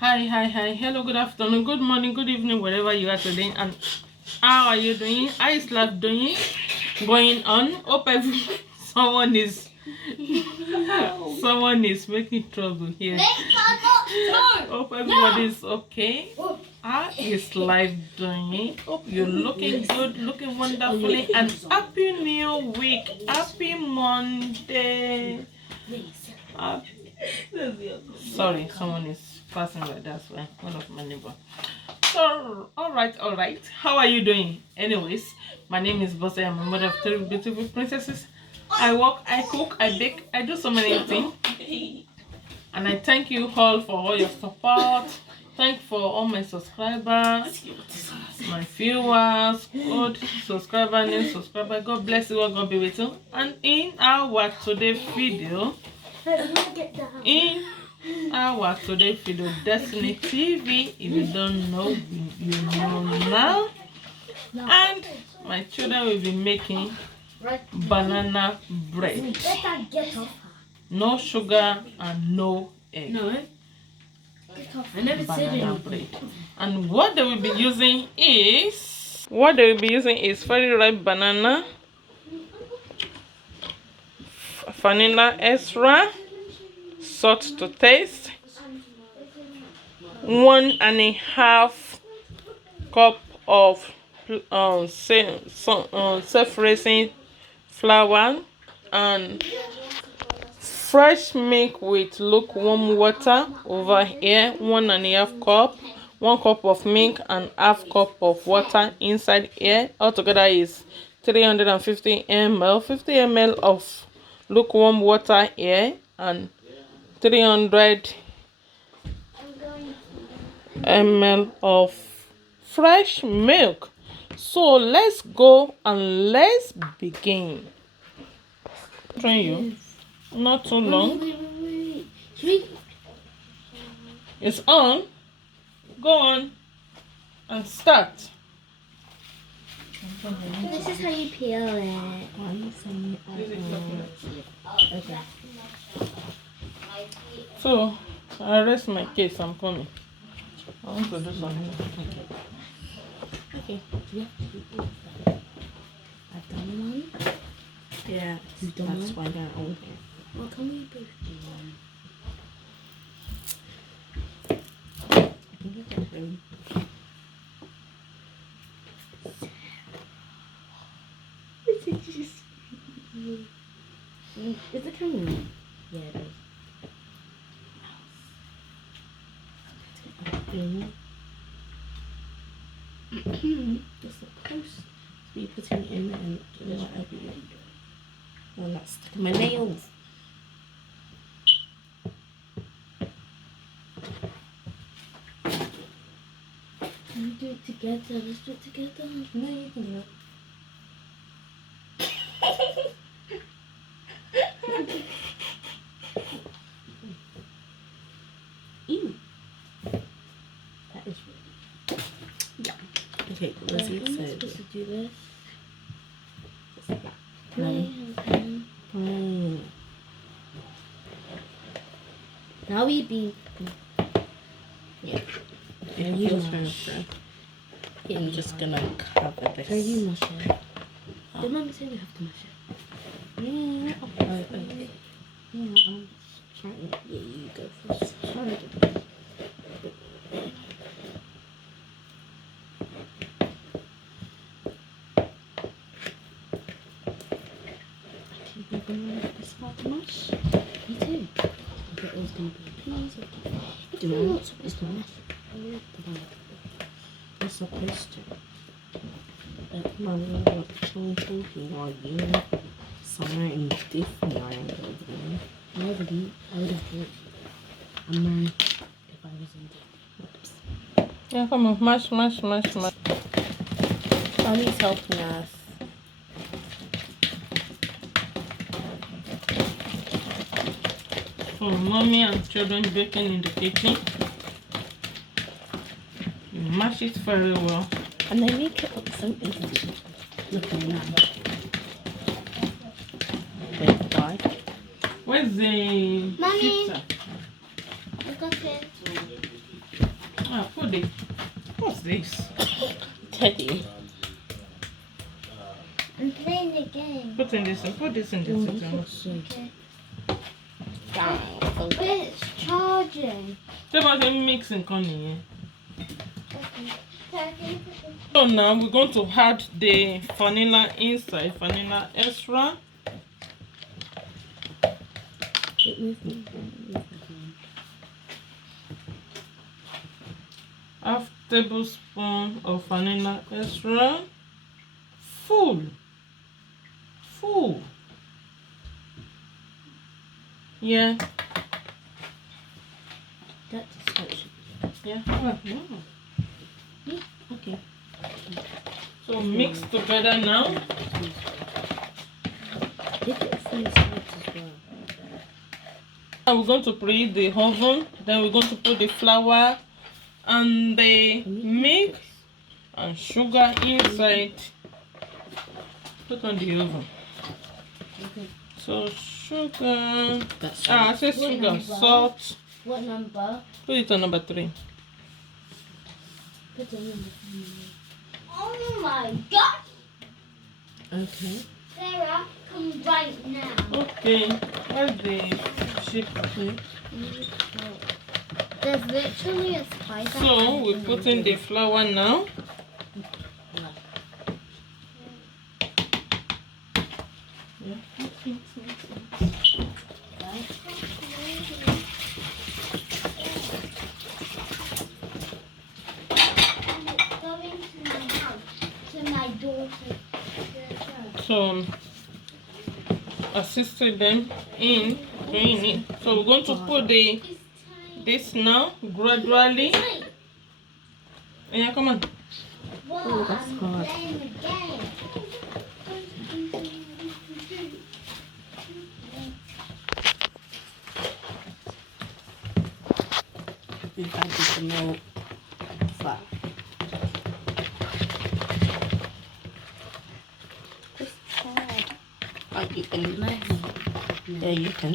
Hi. Hello, good afternoon, good morning, good evening, wherever you are today. And how are you doing? How is life doing? Going on? Hope someone is someone is making trouble here. Hope everybody is okay. How is life doing? Hope you're looking good, looking wonderfully, and happy new week. Happy Monday. Sorry, someone is passing by. That's why one of my neighbor. So, all right. How are you doing? Anyways, my name is Bosse. I'm a mother of three beautiful princesses. I work, I cook, I bake, I do so many things. And I thank you all for all your support. Thank for all my subscribers, my viewers, old subscriber, new subscriber. God bless you all. God be with you. And in our today's video, Destiny TV, if you don't know, you know now. And my children will be making banana bread. No sugar and no egg. No. I never said Banana bread. And what they will be using is very ripe banana, vanilla extra, salt to taste, 1.5 cup of self-raising flour, and fresh milk with lukewarm water over here, 1.5 cup, 1 cup of milk and half cup of water inside here. Altogether is 350 ml, 50 ml of lukewarm water here, and 300 ml of fresh milk. So let's go and let's begin. Train you. Not too long. Wait. It's on. Go on and start. This is how you peel it. Okay. So I rest my case. I'm coming. I want to do something. Okay. I've done one. Yeah, You've done that's one. why they're all here. Well, can we both do one? Can you get home? Is the camera on? Yeah, it is. You're supposed to be putting it in there and doing whatever you want. I'm not sticking my nails. Can we do it together? Let's do it together. No, you can do it. Ew. That is weird. Yeah. Okay, let's Am I see. supposed to do this? Plain. Now we be. Yeah. Yeah, It you feels mash. very fresh. Yeah, I'm just gonna cover this. Try you mash it. Did Mum say we have to mash it? Yeah. Okay. Yeah, I'm trying. Yeah, you go first. Sorry. You're gonna let this hard mash? Me too. I thought it was going to be a piece of cake. It's No. not supposed to mash. You're supposed to. Mummy, what changing while you something different I am doing. I would have taught you. I'm married if I was in there. Yeah, come on, mash. Mommy's helping us. So, mommy and children baking in the kitchen. You mash it very well. And they make it look so easy. Looking nice. Wait, why? Where's the Mommy. pizza? I got it. Ah, put it. What's this? Teddy. I'm playing the game. Put in this. Put this in this. Okay. Down. But it's charging. So much mixing coming. Okay. So now we're going to add the vanilla inside, vanilla extra. Half tablespoon of vanilla extra. Full. Yeah. That's such. Yeah. Okay. So mix together now. Did it freeze out as well? Now we're going to preheat the oven. Then we're going to put the flour and the milk and sugar inside. Put on the oven. Okay. So sugar. That's I said sugar, number? salt. What number? Put it on number 3. Put it in. Oh my god! Okay. Sarah, come right now. Okay. Where's the shaker? There's literally a spider. So we put in the flour now. Going to my house, to my daughter's house. So assisted them in doing it. So we're going to put this now gradually. Yeah, come on. Wow, that's I'm hard. playing the game. If I did some more fat. It's hard. Oh, you can learn. Yeah, you can.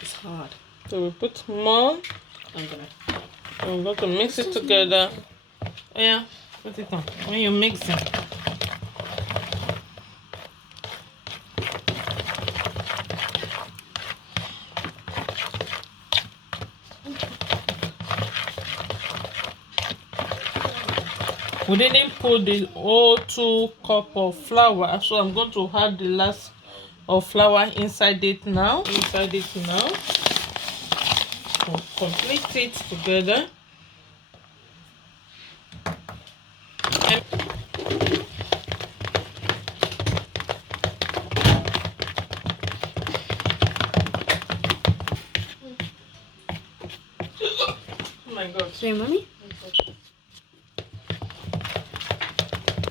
It's hard. So we put more. I'm gonna. We're going to mix it together. Yeah, put it on. When you mix it. We didn't put the whole 2 cups of flour, so I'm going to add the last of flour inside it now. So complete it together. Oh my God. Sorry, mommy.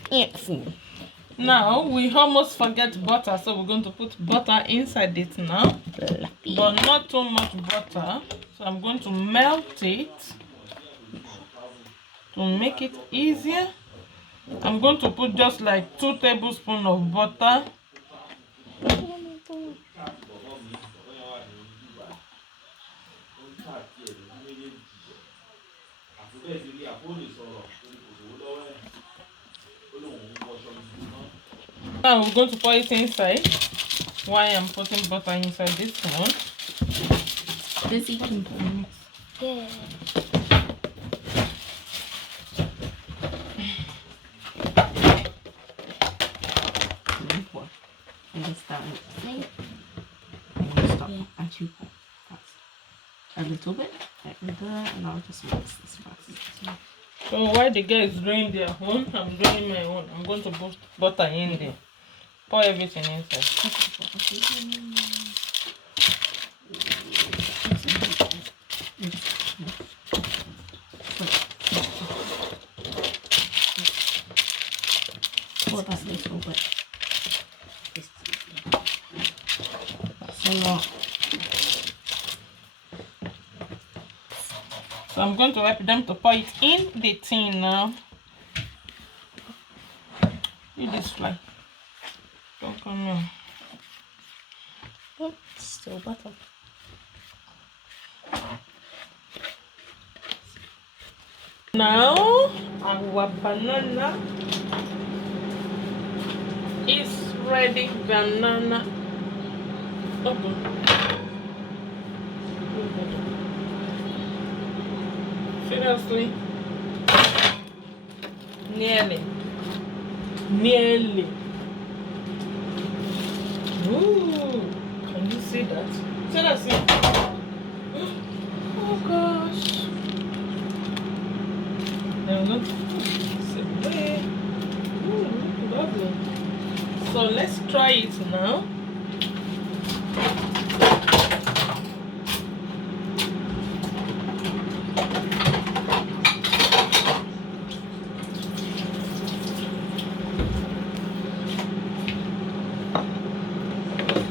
Yeah. Now we almost forget butter, so we're going to put butter inside it now, but not too much butter. So I'm going to melt it to make it easier. I'm going to put just like 2 tablespoons of butter. Now we're going to pour it inside. Why I'm putting butter inside this one? Busy component. Yeah. Understand. See? And stop. And you pour fast. A little bit. Like that. And I'll just mix this fast. So while the guy is doing their own, I'm doing my own. I'm going to put butter in there. Pour everything inside. Pour that little bit. That's a lot. So I'm going to help them to pour it in the tin now. Eat this fly. Don't come here. Oh, still butter. Now our banana is ready. Banana. Oh, seriously, nearly. Ooh, can you see that? Seriously. Oh gosh. I'm not. Ooh, lovely. So let's try it now.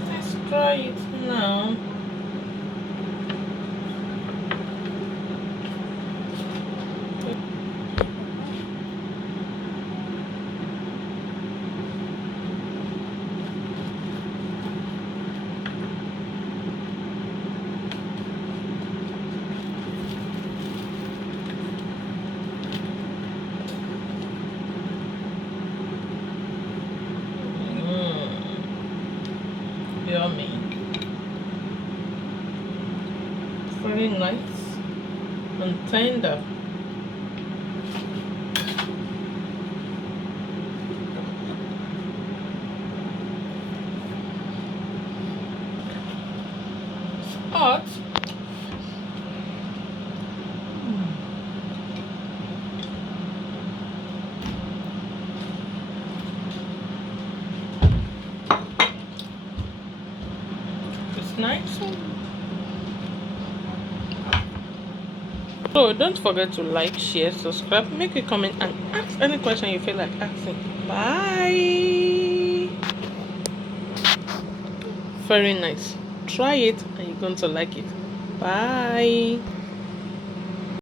Let's try it now. Yummy. Very nice and tender. It's hot. It's nice. So don't forget to like, share, subscribe, make a comment, and ask any question you feel like asking. Bye. Very nice. Try it and you're going to like it. Bye.